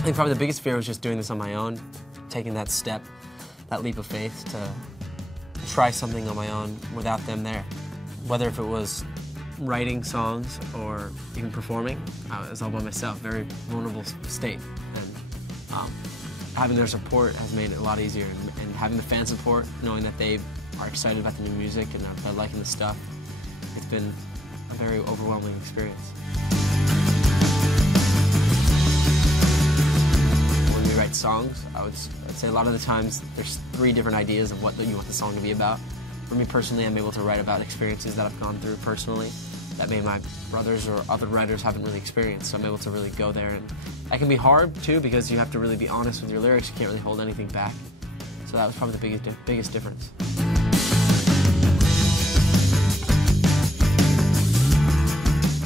I think probably the biggest fear was just doing this on my own, taking that step, that leap of faith to try something on my own without them there. Whether if it was writing songs or even performing, I was all by myself, very vulnerable state. And having their support has made it a lot easier, and having the fan support, knowing that they are excited about the new music and they're liking the stuff, it's been a very overwhelming experience. When we write songs, I'd say a lot of the times there's 3 different ideas of what you want the song to be about. For me personally, I'm able to write about experiences that I've gone through personally that maybe my brothers or other writers haven't really experienced, so I'm able to really go there. And that can be hard too, because you have to really be honest with your lyrics. You can't really hold anything back. So that was probably the biggest difference.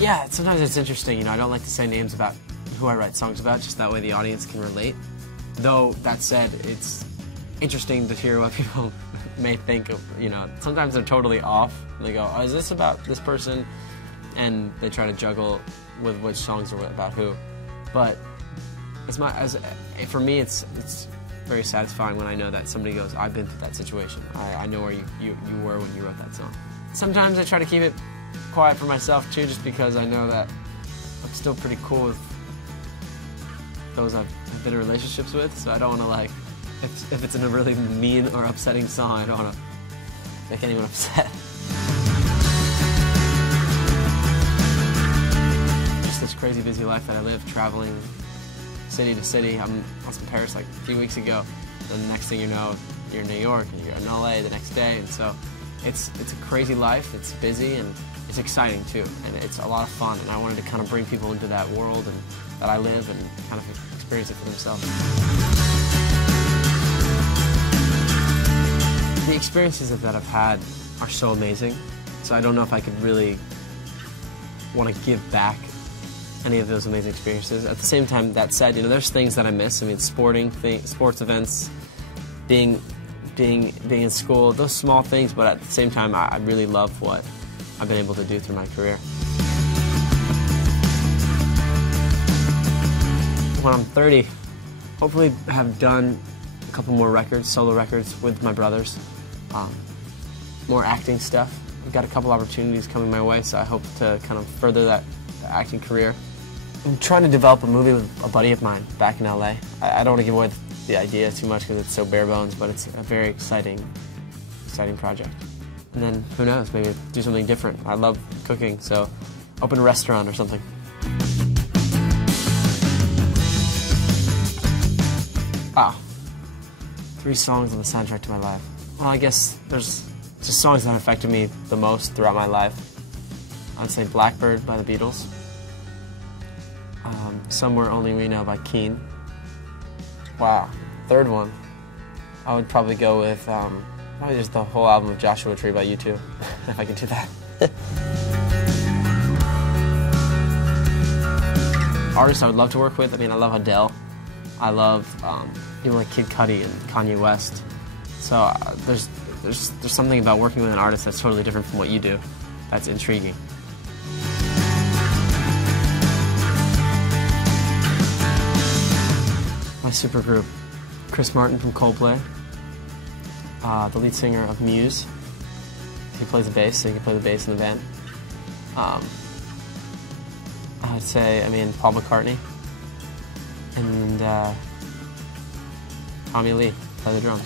Yeah, sometimes it's interesting, you know, I don't like to say names about who I write songs about, just that way the audience can relate. Though, that said, it's interesting to hear what people may think of, you know, sometimes they're totally off. They go, oh, is this about this person? And they try to juggle with which songs are about who. But for me, it's very satisfying when I know that somebody goes, I've been through that situation. I know where you were when you wrote that song. Sometimes I try to keep it quiet for myself too, just because I know that I'm still pretty cool with those I've been in relationships with, so I don't want to, like, if it's in a really mean or upsetting song, I don't want to make anyone upset. Just this crazy busy life that I live, traveling city to city. I was in Paris like a few weeks ago, and the next thing you know, you're in New York, and you're in LA the next day, and so it's a crazy life. It's busy, and it's exciting too, and it's a lot of fun, and I wanted to kind of bring people into that world and that I live and kind of experience it for themselves. The experiences that I've had are so amazing, so I don't know if I could really want to give back any of those amazing experiences. At the same time, that said, you know, there's things that I miss. I mean, sports events, being in school, those small things, but at the same time, I really love what I've been able to do through my career. When I'm 30, hopefully have done a couple more records, solo records with my brothers, more acting stuff. I've got a couple opportunities coming my way, so I hope to kind of further that acting career. I'm trying to develop a movie with a buddy of mine back in LA. I don't want to give away the idea too much because it's so bare bones, but it's a very exciting project. And then, who knows, maybe do something different. I love cooking, so open a restaurant or something. Wow. 3 songs on the soundtrack to my life. Well, I guess there's just songs that affected me the most throughout my life. I'd say Blackbird by the Beatles. Somewhere Only We Know by Keane. Wow. 3rd one, I would probably go with probably just the whole album of Joshua Tree by U2, if I can do that. Artists I would love to work with, I mean, I love Adele. I love people like Kid Cudi and Kanye West. So there's something about working with an artist that's totally different from what you do that's intriguing. My supergroup, Chris Martin from Coldplay, the lead singer of Muse. He plays the bass, so he can play the bass in the band. I'd say, Paul McCartney. And Tommy Lee, play the drums.